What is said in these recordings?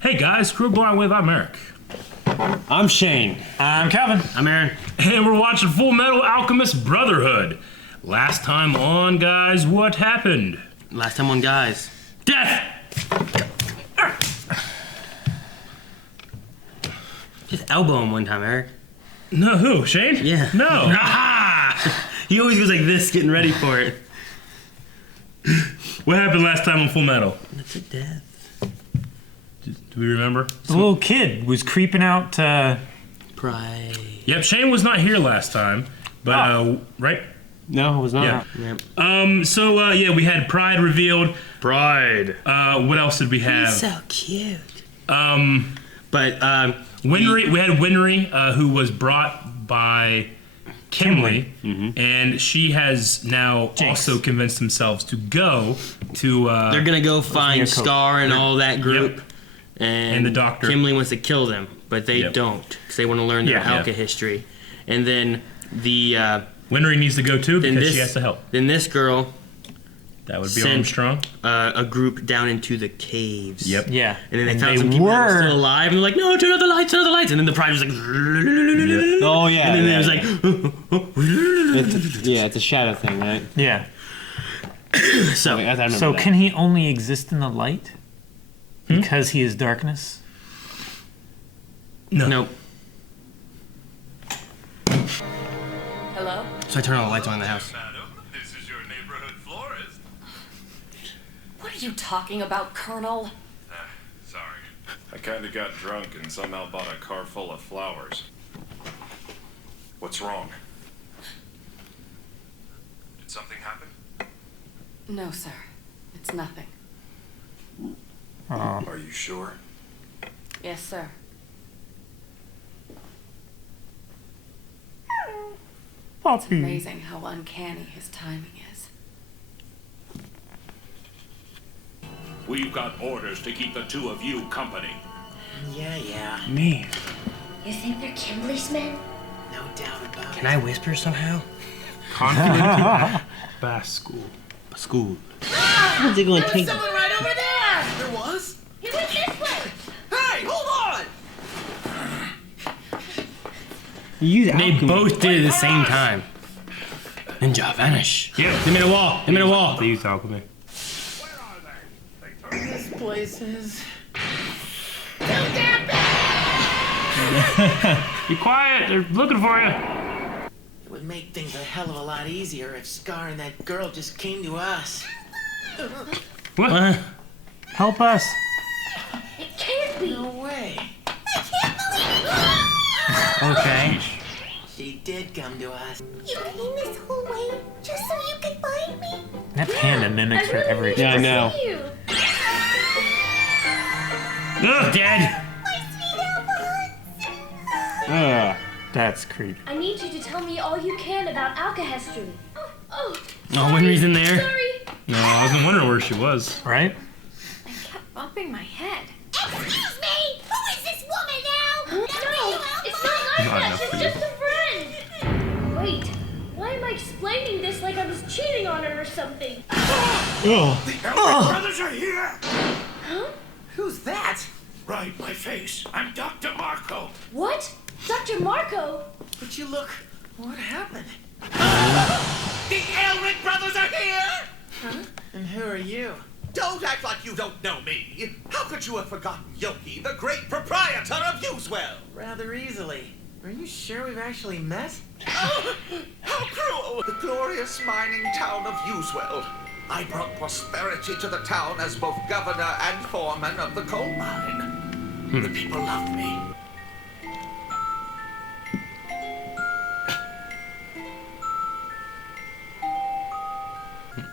Hey guys, Crew Blind with, I'm Eric. I'm Shane. I'm Calvin. I'm Aaron. And we're watching Fullmetal Alchemist Brotherhood. Last time on, guys, what happened? Last time on, guys. Death! Just elbow him one time, Eric. No, who? Shane? Yeah. No. He always goes like this, getting ready for it. What happened last time on Fullmetal? That's a death. Do we remember? The little kid was creeping out. Pride. Yep, Shane was not here last time, but right? No, it was not. Yeah. Yep. Yeah, we had Pride revealed. Pride. What else did we have? He's so cute. Winry. We had Winry, who was brought by Kimley, and she has now also convinced themselves to go to. They're gonna go find Scar and all that group, Yep. and the doctor. Kimley wants to kill them, but they don't because they want to learn their alchemy history. And then the Winry needs to go too because she has to help. Then this girl. That would be sent, Armstrong. A group down into the caves. Yep. Yeah. And then they found some people that were still alive, and they're like, no, turn out the lights, turn out the lights. And then the Pride was like, oh yeah. And then it was like, it's a shadow thing, right? Yeah. So can he only exist in the light? Because he is darkness? No. Nope. Hello? So I turn all the lights on in the house. What are you talking about, Colonel? Sorry. I kinda got drunk and somehow bought a car full of flowers. What's wrong? Did something happen? No, sir. It's nothing. Are you sure? Yes, sir. It's amazing how uncanny his timing is. We've got orders to keep the two of you company. Yeah. Man. You think they're Kimberly's men? No doubt about it. Can I whisper somehow? Confrontation. Baschool. Baschool. How's it going to take? Someone right over there! There was? He went this way! Hey, hold on! They both did it at the same time. Ninja, vanish. Yep. They made a wall. They made a wall. They used alchemy. This place is... Be quiet. They're looking for you. It would make things a hell of a lot easier if Scar and that girl just came to us. What? Help us. It can't be! No way. I can't believe Okay. She did come to us. You came this whole way just so you could find me? That panda mimics her every Yeah, I know. See you. Dead. My sweet Alphonse! That's creepy. I need you to tell me all you can about alchemy. Oh, Oh, Winry's in there. sorry. No, I wasn't wondering where she was. Right? I kept bumping my head. Excuse me! Who is this woman now? No, it's not like Not that. enough She's for just a friend. Wait, why am I explaining this like I was cheating on her or something? Brothers are here! Who's that? Right, my face. I'm Dr. Marco. What? Dr. Marco? But you look... What happened? The Elric brothers are here! And who are you? Don't act like you don't know me. How could you have forgotten Yoki, the great proprietor of Usewell? Rather easily. Are you sure we've actually met? Oh, how cruel! The glorious mining town of Usewell. I brought prosperity to the town as both governor and foreman of the coal mine. The people loved me.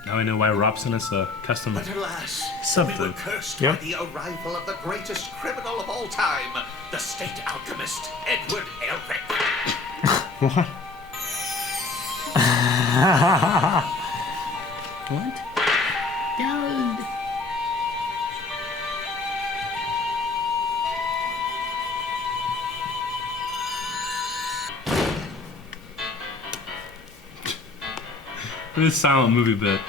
Now I know why Robson is a custom. But alas, Something. we were cursed by the arrival of the greatest criminal of all time, the state alchemist, Edward Elric. What? What? God. This silent movie bit.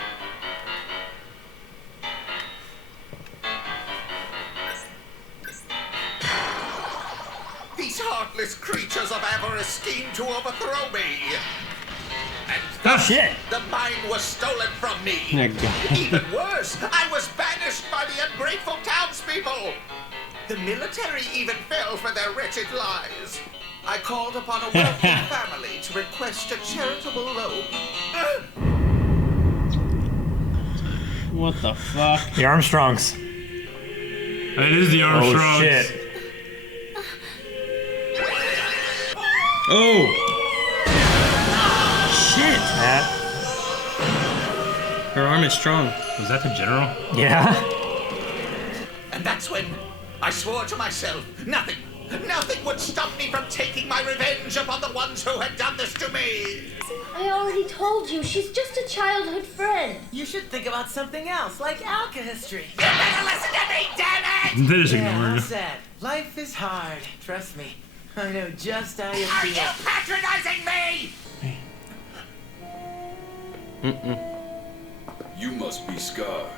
heartless creatures of avarice schemed to overthrow me. And thus, shit. the mine was stolen from me. Oh, God. Even worse, I was banished by the ungrateful townspeople. The military even fell for their wretched lies. I called upon a wealthy family to request a charitable loan. What the fuck? The Armstrongs. It is the Armstrongs. Oh shit. Oh! Shit! That. Her arm is strong. Was that the general? Yeah. And that's when I swore to myself, nothing would stop me from taking my revenge upon the ones who had done this to me. I already told you, she's just a childhood friend. You should think about something else, like alchemy. You better listen to me, damn it! They're just Yeah, ignoring how you. sad. Life is hard. Trust me. I know just how you Are feel. you patronizing me? You must be Scar.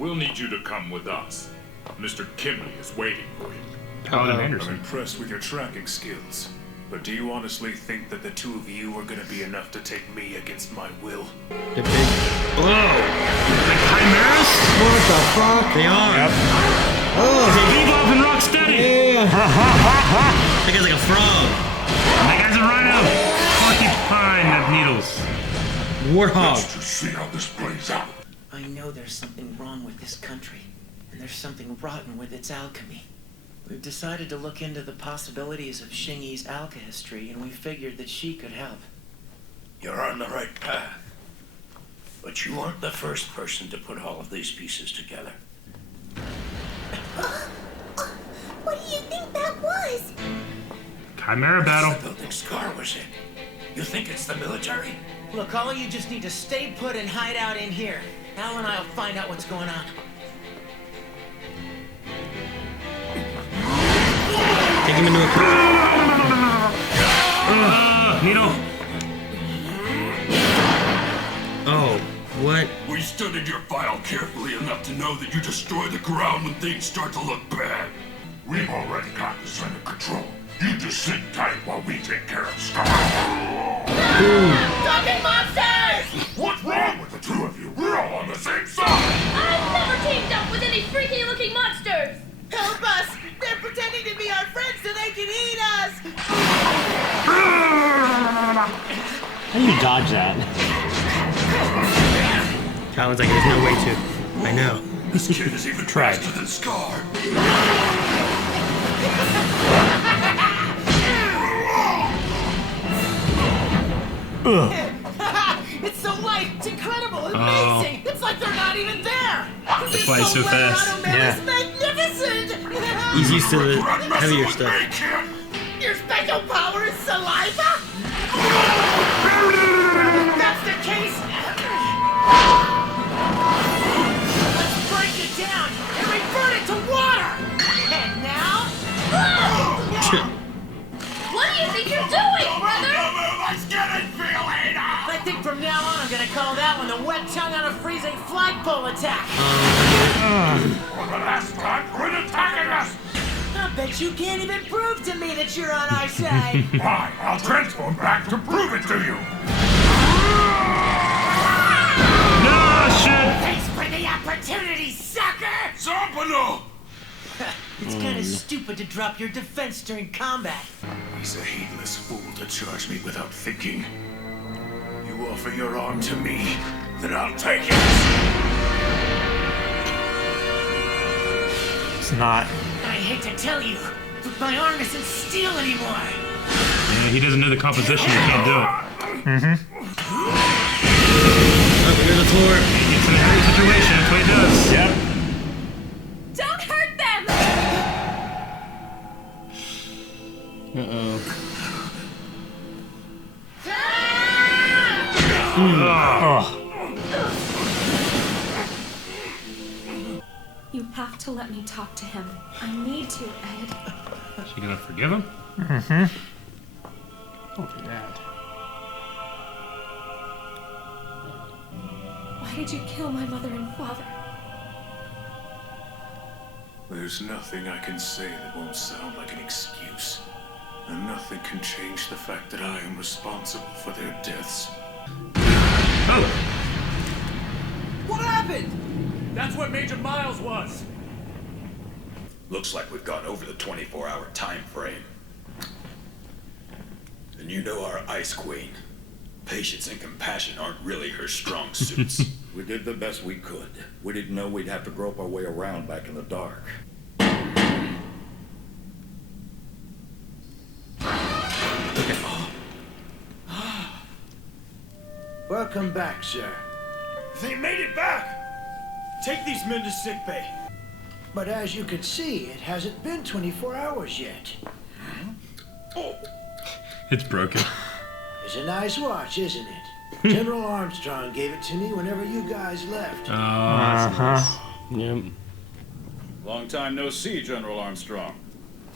We'll need you to come with us. Mr. Kimley is waiting for you. Paladin I'm Anderson. impressed with your tracking skills. But do you honestly think that the two of you are gonna be enough to take me against my will? The big. Whoa! The Chimeras? What the fuck? They are. Yep. Bebop and Rocksteady. Yeah. That guy's like a frog. That guy's a rhino. Porcupine of needles. Warthog. To see how this plays out. I know there's something wrong with this country, and there's something rotten with its alchemy. We've decided to look into the possibilities of Xingyi's alchemy, and we figured that she could help. You're on the right path. But you aren't the first person to put all of these pieces together. What do you think that was? Chimera battle. The building Scar was in. You think it's the military? Look, all of you just need to stay put and hide out in here. Al and I'll find out what's going on. Take him into a Needle. Oh, what? We studied your file carefully enough to know that you destroy the ground when things start to look bad. We've already got this under control. You just sit tight while we take care of Scar. Talking monsters! What's wrong with the two of you? We're all on the same side! I've never teamed up with any freaky looking monsters! Help us! They're pretending to be our friends so they can eat us! How do you dodge that? Colin's like, there's no way to. I know. This kid is even Tried. faster than Scar. It's so light! It's incredible! Amazing! It's like they're not even there! That's why he's so fast. Yeah. It's magnificent! He's used to the heavier stuff. Your special power is saliva? If that's the case, let's break it down and revert it to water! And now... What do you think you're doing, brother? Let's get it, Violina! I think from now on I'm gonna call that one the wet tongue on a freezing flagpole attack! For the last time, quit attacking us! I bet you can't even prove to me that you're on our side! Fine, I'll transform back to prove it to you! No, shit. Thanks for the opportunity, sucker! Zampano! It's kind of stupid to drop your defense during combat. He's a heedless fool to charge me without thinking. You offer your arm to me, then I'll take it! It's not. I hate to tell you, but my arm isn't steel anymore. Yeah, he doesn't know the composition. He can't do it. Oh, here's the floor. He gets in a hairy situation. That's what he does. Yep. Don't hurt them! Uh-oh. Oh. You have to let me talk to him. I need to, Ed. Is she gonna forgive him? Mm-hmm. Don't do that. Why did you kill my mother and father? There's nothing I can say that won't sound like an excuse. And nothing can change the fact that I am responsible for their deaths. Oh! What happened? That's what Major Miles was. Looks like we've gone over the 24-hour time frame. And you know our Ice Queen. Patience and compassion aren't really her strong suits. We did the best we could. We didn't know we'd have to grope our way around back in the dark. Welcome back, sir. They made it back! Take these men to sickbay. But as you can see, it hasn't been 24 hours yet. It's broken. It's a nice watch, isn't it? General Armstrong gave it to me whenever you guys left. Yep. Long time no see, General Armstrong.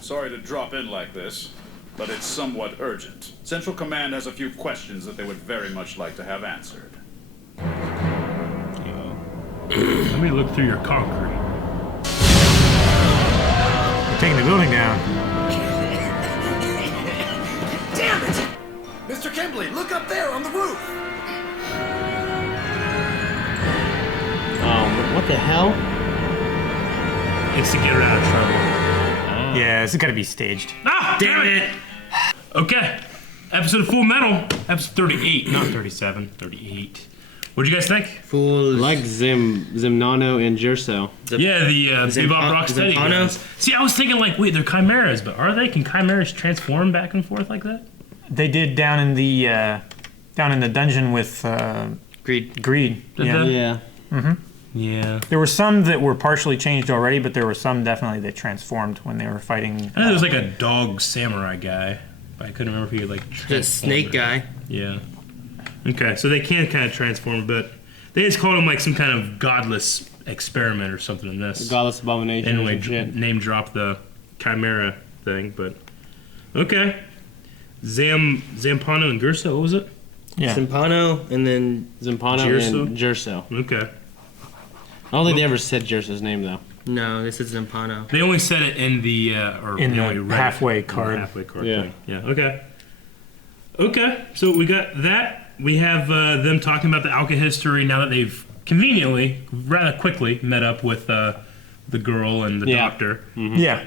Sorry to drop in like this, but it's somewhat urgent. Central Command has a few questions that they would very much like to have answered. Let me look through your concrete. We're taking the building down. Damn it! Mr. Kimbley, look up there on the roof! What the hell? It's to get her out of trouble. Yeah, this has got to be staged. Ah, damn it! Okay, episode of Full Metal, episode 38, not 37, 38. What'd you guys think? Like Zimnano and Jerso. Yeah, the Bebop Rocksteady Zimpano? guys. See, I was thinking like, wait, they're chimeras, but are they? Can chimeras transform back and forth like that? They did down in the dungeon with Greed. Did Yeah. they? Yeah. Mm-hmm. Yeah. There were some that were partially changed already, but there were some definitely that transformed when they were fighting. I know there was like a dog samurai guy, but I couldn't remember if he like The snake guy. Yeah. Okay, so they can kind of transform a bit. They just called him like some kind of godless experiment or something in this. Godless abomination. Anyway, or some shit. name drop the chimera thing, but okay. Zampano and Gerso, what was it? Yeah. Zimpano and then Zimpano and Jerso. Okay. I don't think they ever said Jerso's name though. No, this is Zimpano. They only said it in the or In they the only read halfway it in the card. halfway card Yeah. thing. Yeah. Okay. Okay. So we got that. We have them talking about the Alka history now that they've conveniently, rather quickly, met up with the girl and the doctor. Mm-hmm. Yeah.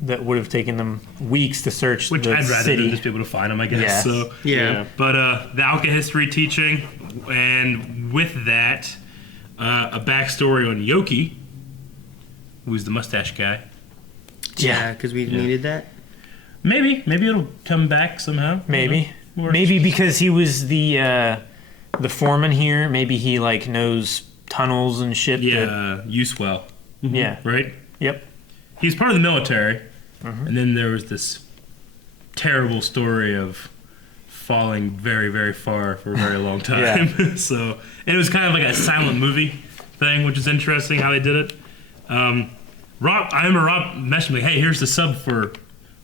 That would have taken them weeks to search Which the I'd rather city. than just be able to find them, I guess. Yeah. So Yeah. But the Alka history teaching, and with that, a backstory on Yoki, who's the mustache guy. Yeah, because we needed that. Maybe it'll come back somehow. Maybe. Or- Maybe because he was the foreman here. Maybe he like knows tunnels and shit. Yeah, Usewell. Yeah. Right? Yep. He's part of the military, and then there was this terrible story of falling very, very far for a very long time. So it was kind of like a silent movie thing, which is interesting how they did it. I remember Rob messaged me, "Hey, here's the sub for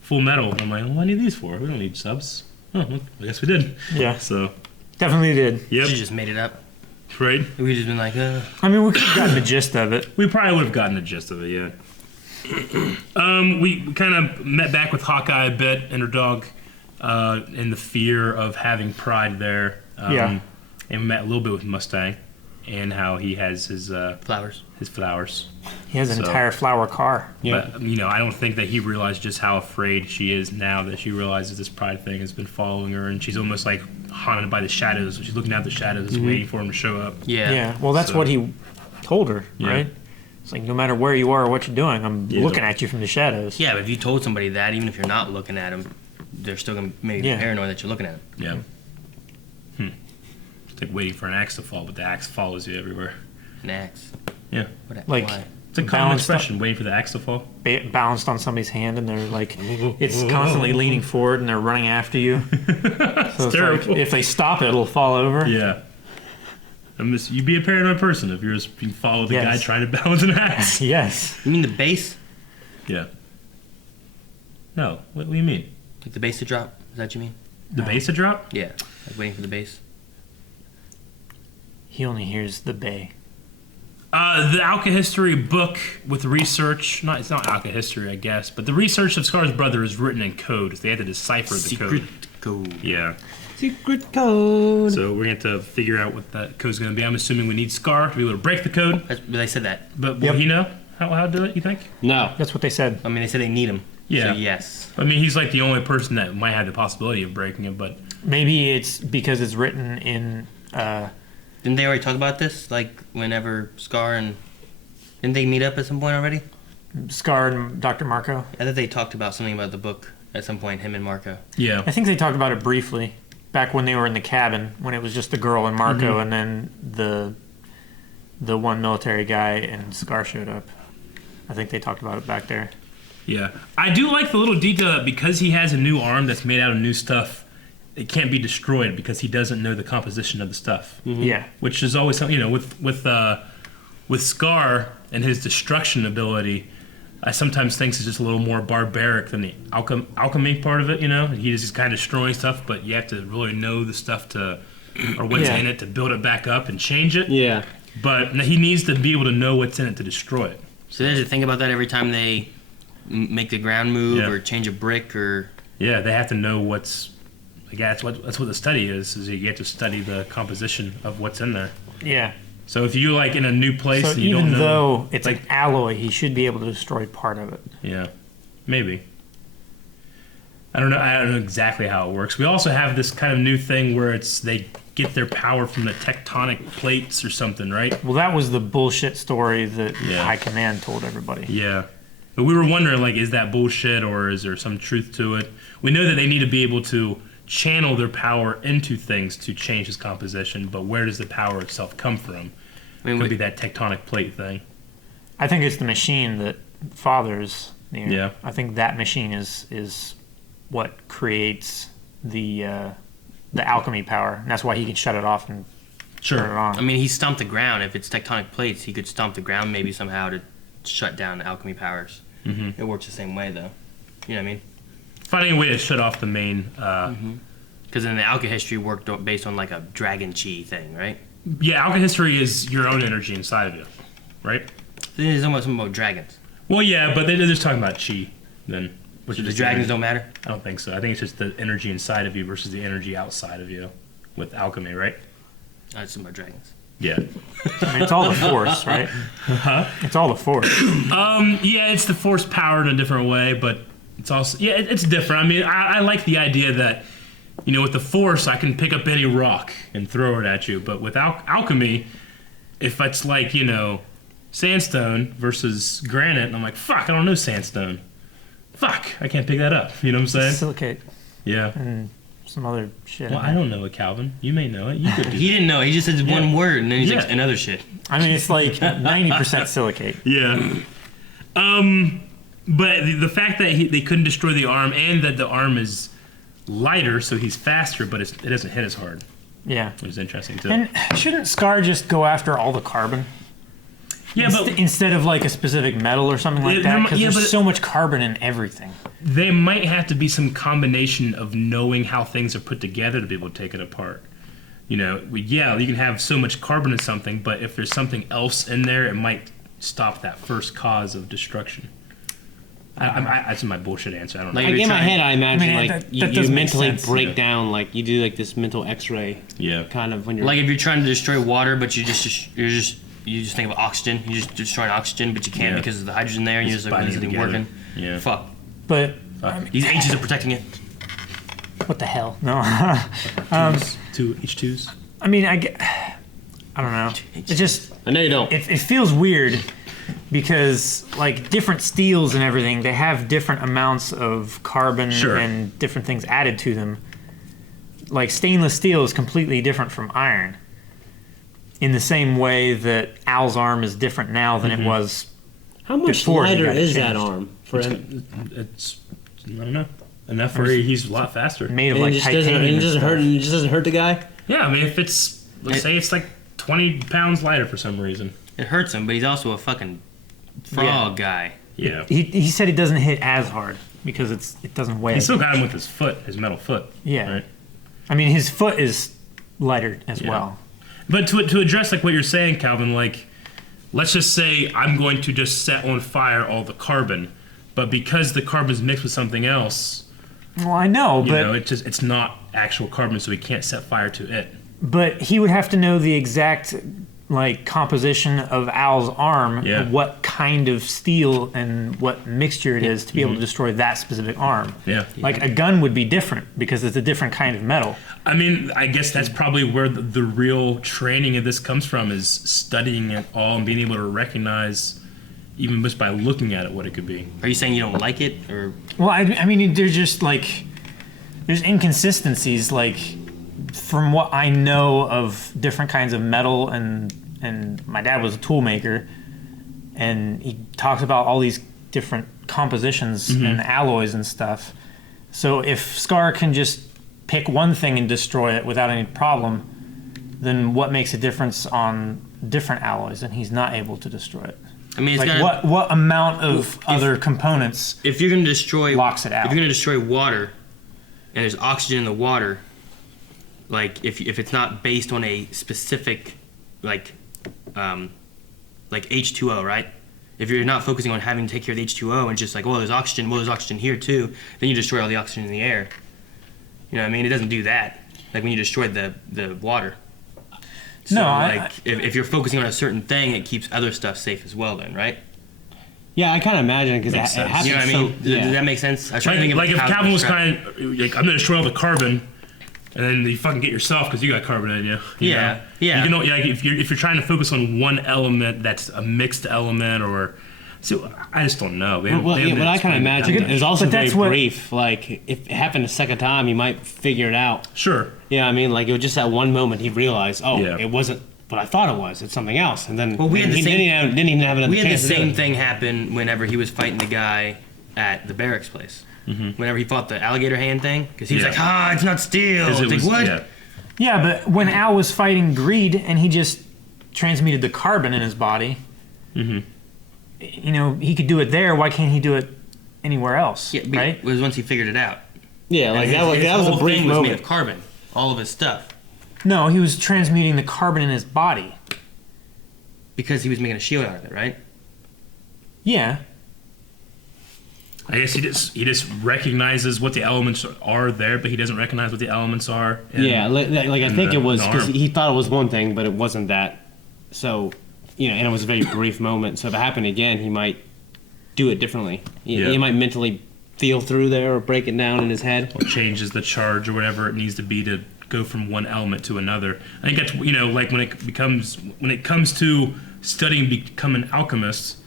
Full Metal." And I'm like, "Well, what do I need these for? We don't need subs." Oh, well, I guess we did. Yeah. So Definitely did. Yep. She just made it up. Right? We just been like, I mean, we could have gotten the gist of it. We probably would have gotten the gist of it, yeah. We kind of met back with Hawkeye a bit and her dog, and the fear of having Pride there. Yeah. And we met a little bit with Mustang and how he has his flowers. His flowers. He has an entire flower car. But, I don't think that he realized just how afraid she is now that she realizes this Pride thing has been following her, and she's almost like haunted by the shadows. She's looking out the shadows, waiting for him to show up. Yeah. Well, that's what he told her, right? It's like, no matter where you are or what you're doing, I'm looking at you from the shadows. Yeah, but if you told somebody that, even if you're not looking at them, they're still going to maybe be paranoid that you're looking at them. Yeah. It's like waiting for an axe to fall, but the axe follows you everywhere. An axe? Yeah. Like, why? It's a common expression, waiting for the axe to fall. Balanced on somebody's hand, and they're like, it's constantly leaning forward, and they're running after you. So it's terrible. like, if they stop it, it'll fall over. Yeah. You'd be a paranoid person if you follow the guy Yes. trying to balance an axe. Yes. You mean the base? Yeah. No. What do you mean? Like the base to drop? Is that what you mean? The base to drop? Yeah. Like waiting for the base. He only hears the bay. The Alchemy book with research, it's not Alchemy, I guess, but the research of Scar's brother is written in code. So they had to decipher the code. Secret code. Yeah. Secret code. So we're going to have to figure out what that code's going to be. I'm assuming we need Scar to be able to break the code. They said that. But will he know how to do it, you think? No. That's what they said. I mean, they said they need him. Yeah. So yes. I mean, he's like the only person that might have the possibility of breaking it, but... Maybe it's because it's written in... Didn't they already talk about this? Like, whenever Scar and... Didn't they meet up at some point already? Scar and Dr. Marco? I thought they talked about something about the book at some point, him and Marco. Yeah. I think they talked about it briefly, back when they were in the cabin, when it was just the girl and Marco, and then the one military guy and Scar showed up. I think they talked about it back there. Yeah. I do like the little detail that because he has a new arm that's made out of new stuff, it can't be destroyed because he doesn't know the composition of the stuff. Yeah. Which is always something, with Scar and his destruction ability, I sometimes think it's just a little more barbaric than the alchemy part of it, He's just kind of destroying stuff, but you have to really know the stuff or what's in it to build it back up and change it. Yeah. But he needs to be able to know what's in it to destroy it. So they have to think about that every time they make the ground move or change a brick or... Yeah, they have to know what's... I guess that's what the study is you get to study the composition of what's in there. Yeah. So if you're like in a new place and you don't know... even though it's like an alloy, he should be able to destroy part of it. Yeah, maybe. I don't know exactly how it works. We also have this kind of new thing where they get their power from the tectonic plates or something, right? Well, that was the bullshit story that High Command told everybody. Yeah. But we were wondering, like, is that bullshit or is there some truth to it? We know that they need to be able to channel their power into things to change its composition, but where does the power itself come from? It could be that tectonic plate thing. I think it's the machine that fathers near. Yeah. I think that machine is what creates the alchemy power, and that's why he can shut it off and turn it on. I mean, he stomped the ground. If it's tectonic plates, he could stomp the ground maybe somehow to shut down the alchemy powers. Mm-hmm. It works the same way, though. You know what I mean? Finding a way to shut off the main... Because in the alchemy history worked based on like a dragon chi thing, right? Yeah, alchemy history is your own energy inside of you, right? There's something about dragons. Well, yeah, but they're just talking about chi then. So the dragons don't matter? I don't think so. I think it's just the energy inside of you versus the energy outside of you with alchemy, right? That's something about dragons. Yeah. I mean, it's all the force, right? Huh? It's all the force. Yeah, it's the force power in a different way, but it's also... Yeah, it's different. I mean, I like the idea that, with the force, I can pick up any rock and throw it at you, but with alchemy, if it's like, sandstone versus granite, and I'm like, fuck, I don't know sandstone. Fuck, I can't pick that up. You know what I'm saying? Silicate. Yeah. And some other shit. Well, I don't know it, Calvin. You may know it. You could do He didn't know. He just said one word, and then he's like, another shit. I mean, it's like 90% silicate. Yeah. But the fact that they couldn't destroy the arm and that the arm is lighter, so he's faster, but it doesn't hit as hard. Yeah. Which is interesting, too. And shouldn't Scar just go after all the carbon? Yeah, but instead of like a specific metal or something like that, because there's so much carbon in everything. There might have to be some combination of knowing how things are put together to be able to take it apart. You can have so much carbon in something, but if there's something else in there, it might stop that first cause of destruction. That's my bullshit answer. I don't know. Like in my head, I imagine you mentally break down, like you do like this mental X-ray. Yeah. Kind of when you're like if you're trying to destroy water, but you just think of oxygen. You're just destroying oxygen, but you can't because of the hydrogen there. And you're just like, when is it working? Yeah. Fuck. But these H's are protecting it. What the hell? No. Two H2s. I mean, I don't know. It just. I know you don't. It feels weird because like different steels and everything, they have different amounts of carbon and different things added to them. Like stainless steel is completely different from iron. In the same way that Al's arm is different now than it was. How much before lighter is that arm for him? It's I don't know. Enough where he's a lot faster. Made of like titanium. It just doesn't hurt the guy. Yeah, I mean, if let's say it's like 20 pounds lighter for some reason. It hurts him, but he's also a fucking frog guy. Yeah. He said it doesn't hit as hard because it doesn't weigh. He still got him with his foot, his metal foot. Yeah. Right? I mean, his foot is lighter as well. But to address like what you're saying, Calvin, like let's just say I'm going to just set on fire all the carbon, but because the carbon's mixed with something else, well, I know, but it's not actual carbon, so we can't set fire to it. But he would have to know the exact composition of Al's arm, what kind of steel and what mixture it is to be able to destroy that specific arm. Yeah. Like a gun would be different because it's a different kind of metal. I mean, I guess that's probably where the real training of this comes from, is studying it all and being able to recognize, even just by looking at it, what it could be. Are you saying you don't like it, or? Well, I mean, there's just there's inconsistencies, from what I know of different kinds of metal, and my dad was a tool maker, and he talks about all these different compositions and alloys and stuff. So if Scar can just pick one thing and destroy it without any problem, then what makes a difference on different alloys, and he's not able to destroy it? I mean, it's what amount of other components if you're going to destroy locks it out? If you're going to destroy water, and there's oxygen in the water, if it's not based on a specific like H2O, right? If you're not focusing on having to take care of the H2O and just there's oxygen here too, then you destroy all the oxygen in the air. You know what I mean? It doesn't do that. Like when you destroy the water. So if you're focusing on a certain thing, it keeps other stuff safe as well then, right? Yeah, I kind of imagine because it happens. You know what I mean? Does that make sense? I try to think of if Calvin was kind of I'm going to destroy all the carbon, and then you fucking get yourself because you got carbon in you. You know? Yeah. You know, if you're trying to focus on one element that's a mixed element, or so I just don't know. What I kind of imagine is also very brief. Like if it happened a second time, he might figure it out. Sure. Yeah, I mean, it was just that one moment he realized, it wasn't what I thought it was. It's something else, and then didn't even have another chance. We had the same thing happen whenever he was fighting the guy at the barracks place. Whenever he fought the alligator hand thing, because he was like, it's not steel. It's like, what? Yeah, but when Al was fighting greed and he just transmuted the carbon in his body, you know, he could do it there. Why can't he do it anywhere else? Yeah, right? It was once he figured it out. Yeah, that was a brief thing moment. was made of carbon. All of his stuff. No, he was transmuting the carbon in his body. Because he was making a shield out of it, right? Yeah. I guess he just recognizes what the elements are there, but he doesn't recognize what the elements are. I think it was because he thought it was one thing, but it wasn't that. So, and it was a very brief moment. So if it happened again, he might do it differently. He might mentally feel through there or break it down in his head. Or changes the charge or whatever it needs to be to go from one element to another. I think that's when it comes to studying become an alchemist.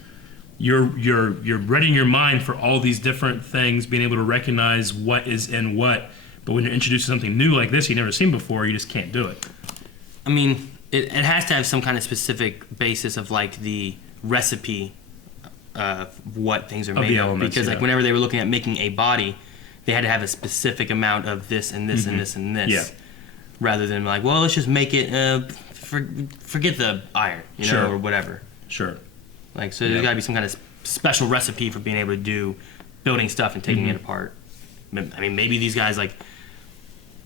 You're readying your mind for all these different things, being able to recognize what is in what. But when you're introduced to something new like this you've never seen before, you just can't do it. I mean, it has to have some kind of specific basis of the recipe of what things are made of. Because whenever they were looking at making a body, they had to have a specific amount of this and this and this and this. Yeah. Rather than let's just make it. Forget the iron, or whatever. Sure. So there's got to be some kind of special recipe for being able to do building stuff and taking it apart. I mean, maybe these guys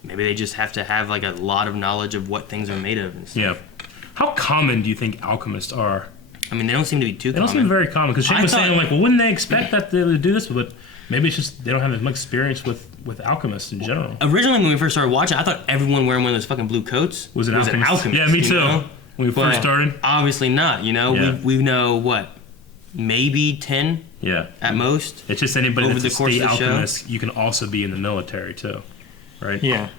maybe they just have to have a lot of knowledge of what things are made of and stuff. Yeah. How common do you think alchemists are? I mean, they don't seem to be too common. They don't seem very common because Shane was saying wouldn't they expect that they would do this? But maybe it's just they don't have as much experience with alchemists in general. Originally, when we first started watching, I thought everyone wearing one of those fucking blue coats was an alchemist. Yeah, me too. When we first started, obviously not. We know what, maybe 10. Yeah. At most. It's just anybody that's a state alchemist. You can also be in the military too, right? Yeah.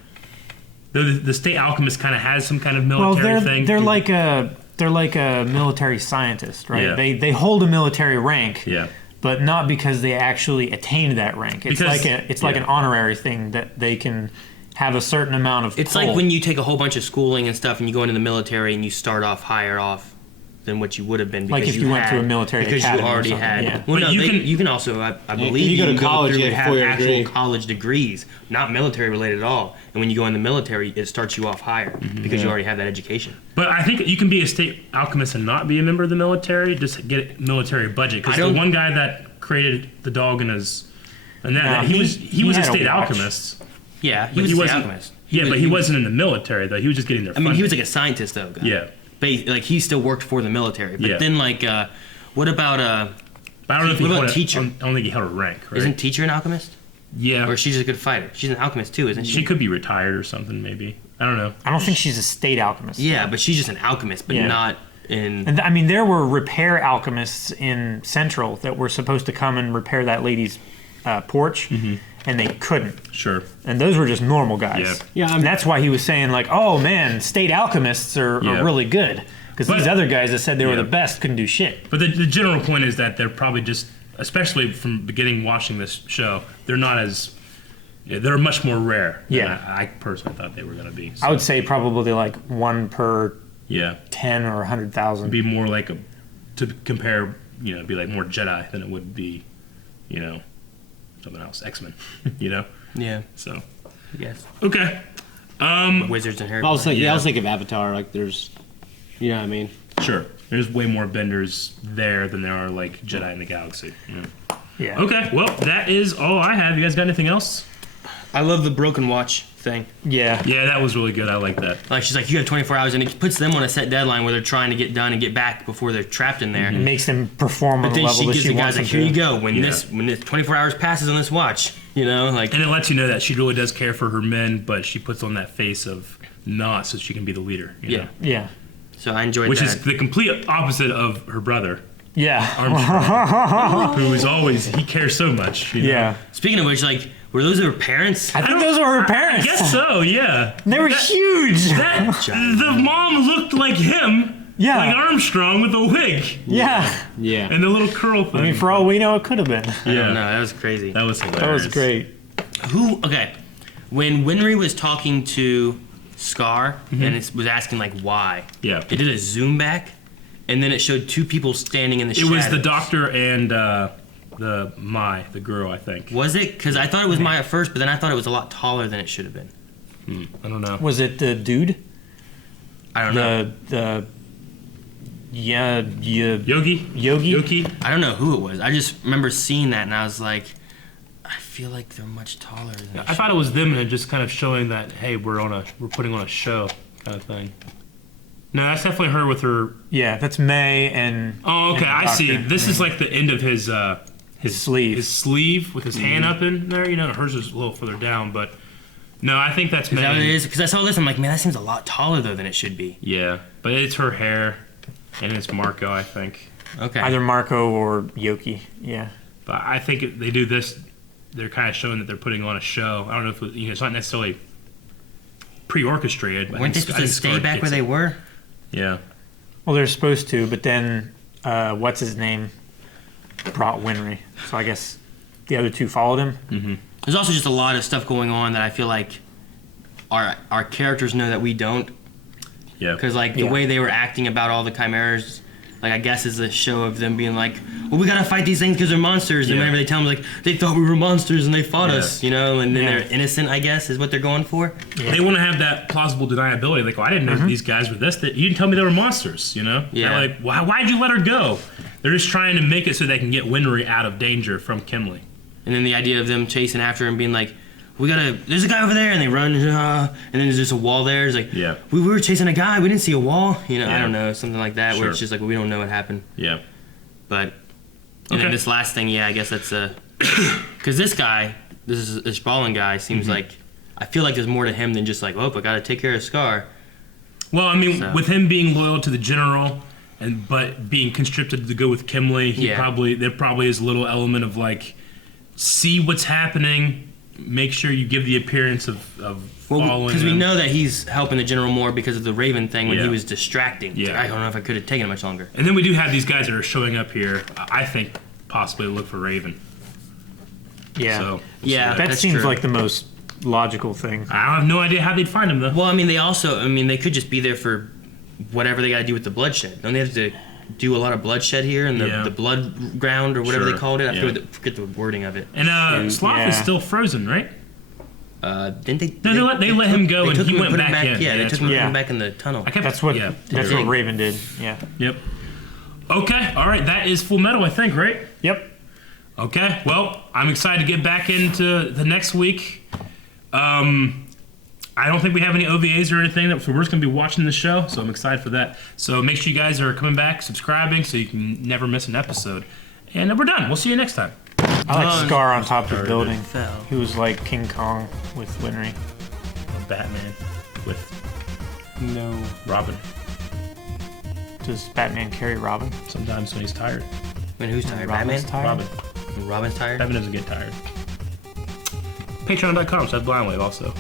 The state alchemist kind of has some kind of military thing. They're like a military scientist, right? Yeah. They hold a military rank. Yeah. But not because they actually attained that rank. It's like an honorary thing that they can have a certain amount of. It's like when you take a whole bunch of schooling and stuff, and you go into the military and you start off higher off than what you would have been. Like if you went to a military academy, because you already had. Yeah. Well, no, you can also, I believe, you go to college, you have have actual degree. college degrees, not military related at all. And when you go in the military, it starts you off higher because you already have that education. But I think you can be a state alchemist and not be a member of the military. Just get a military budget. Because the one guy that created the dog in his, he was a state alchemist. Yeah, he was a state alchemist. But he wasn't in the military though. He was just getting their funding. I mean, he was like a scientist though. Yeah. like he still worked for the military. But then like, what about But I don't know if he what held about teacher? I don't think he held a rank, right? Isn't teacher an alchemist? Yeah. Or she's a good fighter. She's an alchemist too, isn't she? She could be retired or something, maybe. I don't know. I don't think she's a state alchemist. Yeah, but she's just an alchemist, but not in. And I mean, there were repair alchemists in Central that were supposed to come and repair that lady's porch, and they couldn't. Sure. And those were just normal guys. Yeah. And that's why he was saying like, "Oh man, state alchemists are really good," because these other guys that said they were the best couldn't do shit. But the general point is that they're probably just, especially from beginning watching this show, they're not as. They're much more rare. Than I personally thought they were going to be. So. I would say probably like 1 per 10 or 100,000. Be more like to compare, it'd be like more Jedi than it would be, something else, X-Men, Yeah. So, I guess. Okay. Wizards and Harry I was thinking of Avatar. Like there's, you know what I mean? Sure. There's way more benders there than there are like Jedi in the galaxy. Yeah. Okay. Well, that is all I have. You guys got anything else? I love the broken watch thing. Yeah. Yeah, that was really good. I like that. Like she's like, you have 24 hours, and it puts them on a set deadline where they're trying to get done and get back before they're trapped in there. It makes them perform on the level that she wants them to. Here you go. When this 24 hours passes on this watch, like. And it lets you know that she really does care for her men, but she puts on that face of not so she can be the leader. You know? Yeah. So I enjoyed Which that. is the complete opposite of her brother. Yeah. Armstrong, who is always, he cares so much. Yeah. Speaking of which, like, were those her parents? I think those were her parents. I guess so, yeah. They were huge. The mom looked like him. Yeah. Like Armstrong with a wig. Yeah. Yeah. And the little curl thing. I mean, for all we know, it could have been. I don't know. That was crazy. That was hilarious. That was great. Okay. When Winry was talking to Scar and it was asking, like, why, it did a zoom back, and then it showed two people standing in the shadows. It was the doctor and the girl, I think. Was it? Because I thought it was Mai at first, but then I thought it was a lot taller than it should have been. I don't know. Was it the dude? I don't know. Yogi? I don't know who it was. I just remember seeing that, and I was like, I feel like they're much taller than I thought it was them, and it just kind of showing that, hey, we're putting on a show kind of thing. No, that's definitely her with her. Yeah, that's May and. Oh, okay, I see. This is like the end of his sleeve. His sleeve with his hand up in there. Hers is a little further down, but no, I think that's May. Is that what it is? Because I saw this, I'm like, man, that seems a lot taller though than it should be. Yeah, but it's her hair, and it's Marco, I think. Okay. Either Marco or Yoki. Yeah. But I think they do this. They're kind of showing that they're putting on a show. I don't know if it's not necessarily pre-orchestrated. But weren't they supposed to stay back where they were? Yeah. Well, they're supposed to, but then what's his name brought Winry, so I guess the other two followed him. Mm-hmm. There's also just a lot of stuff going on that I feel like our characters know that we don't. Yeah. Because like the way they were acting about all the chimeras, like I guess is a show of them being like, well, we gotta fight these things because they're monsters, and whenever they tell them like they thought we were monsters and they fought us, and then they're innocent, I guess is what they're going for. Yeah. They want to have that plausible deniability, like, well, I didn't know these guys were this. You didn't tell me they were monsters, Yeah. They're like, why'd you let her go? They're just trying to make it so they can get Winry out of danger from Kimley. And then the idea of them chasing after him, being like, there's a guy over there, and they run, and then there's just a wall there. It's like, we were chasing a guy, we didn't see a wall. I don't know, something like that, where it's just like, we don't know what happened. Yeah. But, and then this last thing, I guess that's because this guy, this Ballin guy, seems like, I feel like there's more to him than just like, oh, I gotta take care of Scar. Well, I mean, with him being loyal to the general, but being conscripted to go with Kimley, there probably is a little element of like, see what's happening, make sure you give the appearance of following because we know that he's helping the general more because of the Raven thing when he was distracting. Yeah. I don't know if I could have taken it much longer. And then we do have these guys that are showing up here, I think, possibly to look for Raven. Yeah. So, that seems like the most logical thing. I have no idea how they'd find him, though. Well, I mean, they could just be there for whatever they gotta do with the bloodshed. Don't they have to do a lot of bloodshed here in the blood ground or whatever they called it? I forget the wording of it. And Sloth is still frozen, right? Didn't they? No, they let him go and he went back in. Yeah, they took him back in the tunnel. That's what Raven did. Yeah. Yep. Okay. All right. That is Full Metal, I think, right? Yep. Okay. Well, I'm excited to get back into the next week. I don't think we have any OVAs or anything, so we're just going to be watching the show, so I'm excited for that. So make sure you guys are coming back, subscribing, so you can never miss an episode. And we're done. We'll see you next time. I like Scar on top of the building. He was like King Kong with Winry. Batman with Robin. Does Batman carry Robin? Sometimes when he's tired. When who's tired? Robin's Batman? tired? Robin. When Robin's tired? Batman doesn't get tired. Patreon.com/blindwave also.